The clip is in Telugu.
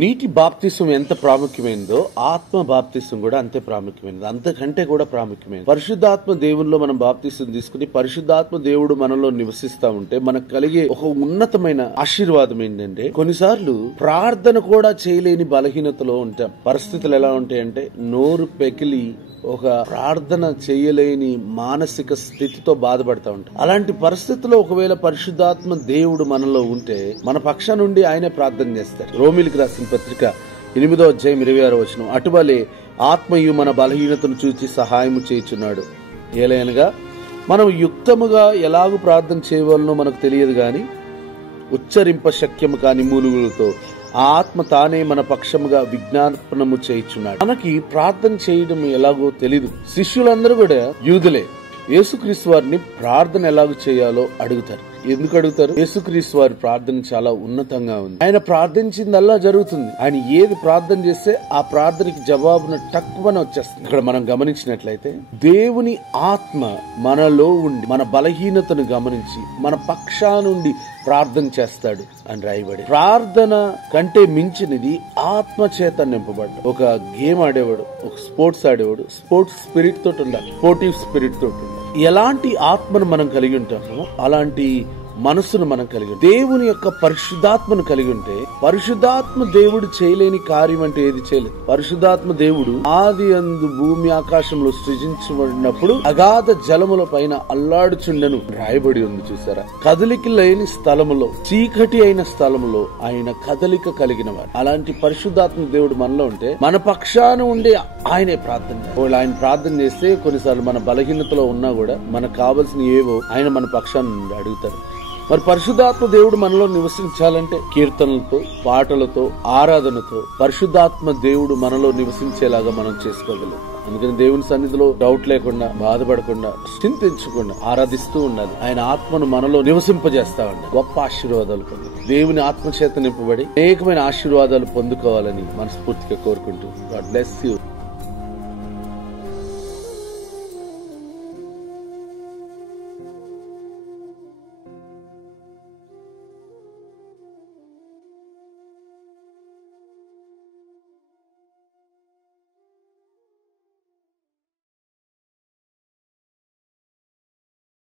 నీటి బాప్తిసం ఎంత ప్రాముఖ్యమైనదో ఆత్మ బాప్తిసం కూడా అంతే ప్రాముఖ్యమైనది, అంతకంటే కూడా ప్రాముఖ్యమైనది. పరిశుద్ధాత్మ దేవునిలో మనం బాప్తిసం తీసుకుని పరిశుద్ధాత్మ దేవుడు మనలో నివసిస్తా ఉంటే మనకు కలిగే ఒక ఉన్నతమైన ఆశీర్వాదం ఏంటంటే, కొన్నిసార్లు ప్రార్థన కూడా చేయలేని బలహీనతలో ఉంటాం. పరిస్థితులు ఎలా ఉంటాయంటే నోరు పెకిలి ఒక ప్రార్థన చేయలేని మానసిక స్థితితో బాధపడతా ఉంటాం. అలాంటి పరిస్థితుల్లో ఒకవేళ పరిశుద్ధాత్మ దేవుడు మనలో ఉంటే మన పక్ష నుండి ఆయనే ప్రార్థన చేస్తారు. రోమిలికి రాసిన పత్రిక 8వ అధ్యాయం 26వ వచనం, అటువలే ఆత్మయు మన బలహీనతను చూచి సహాయము చేయుచున్నాడు. ఏలయనగా మనం యుక్తముగా ఎలాగూ ప్రార్థన చేయవలనో మనకు తెలియదు గాని ఉచ్చరింప శక్యము కాని మూలుగులతో ఆ ఆత్మ తానే మన పక్షముగా విజ్ఞాపనము చేయుచున్నాడు. మనకి ప్రార్థన చేయడం ఎలాగో తెలీదు. శిష్యులందరూ కూడా యూదులే. యేసుక్రీస్తు వారిని ప్రార్థన ఎలాగో చేయాలో అడుగుతారు. ఎందుకు అడుగుతారు? యేసుక్రీస్తు వారి ప్రార్థన చాలా ఉన్నతంగా ఉంది. ఆయన ప్రార్థించిందల్లా జరుగుతుంది. ఆయన ఏది ప్రార్థన చేస్తే ఆ ప్రార్థనకి జవాబును టక్కువని వచ్చేస్తుంది. ఇక్కడ మనం గమనించినట్లయితే దేవుని ఆత్మ మనలో ఉండి మన బలహీనతను గమనించి మన పక్షా నుండి ప్రార్థన చేస్తాడు అని రాయబడి. ప్రార్థన కంటే మించినది ఆత్మ చేత నింపబడ్డ. ఒక గేమ్ ఆడేవాడు, ఒక స్పోర్ట్స్ ఆడేవాడు స్పోర్ట్స్ స్పిరిట్ తోటి ఉండాలి, స్పోర్టివ్ స్పిరిట్ తోటి ఉండాలి. ఎలాంటి ఆత్మను మనం కలిగి ఉంటామో అలాంటి మనసును మనం కలిగి దేవుని యొక్క పరిశుద్ధాత్మను కలిగి ఉంటే పరిశుద్ధాత్మ దేవుడు చేయలేని కార్యం అంటే ఏది చేయలేదు. పరిశుద్ధాత్మ దేవుడు ఆది అందు భూమి ఆకాశంలో సృజించబడినప్పుడు అగాధ జలముల పైన అల్లాడుచుండెను రాయబడి ఉంది. చూసారా? కదలిక లేని స్థలములో, చీకటి అయిన స్థలములో ఆయన కదలిక కలిగిన వారు. అలాంటి పరిశుద్ధాత్మ దేవుడు మనలో ఉంటే మన పక్షాన ఉండే ఆయనే ప్రార్థన. ఆయన ప్రార్థన చేస్తే కొన్నిసార్లు మన బలహీనతలో ఉన్నా కూడా మనకు కావలసిన ఏవో ఆయన మన పక్షాన నుండి అడుగుతారు. మరి పరిశుద్ధాత్మ దేవుడు మనలో నివసించాలంటే కీర్తనలతో, పాటలతో, ఆరాధనతో పరిశుద్ధాత్మ దేవుడు మనలో నివసించేలాగా మనం చేసుకోగలం. అందుకని దేవుని సన్నిధిలో డౌట్ లేకుండా, బాధపడకుండా, చింతించకుండా ఆరాధిస్తూ ఉండాలి. ఆయన ఆత్మను మనలో నివసింపజేస్తా ఉండాలి. గొప్ప ఆశీర్వాదాలు పొందాలి. దేవుని ఆత్మ చేత నింపబడి అనేకమైన ఆశీర్వాదాలు పొందుకోవాలని మనస్ఫూర్తిగా కోరుకుంటూ గాడ్ బ్లెస్ యూ.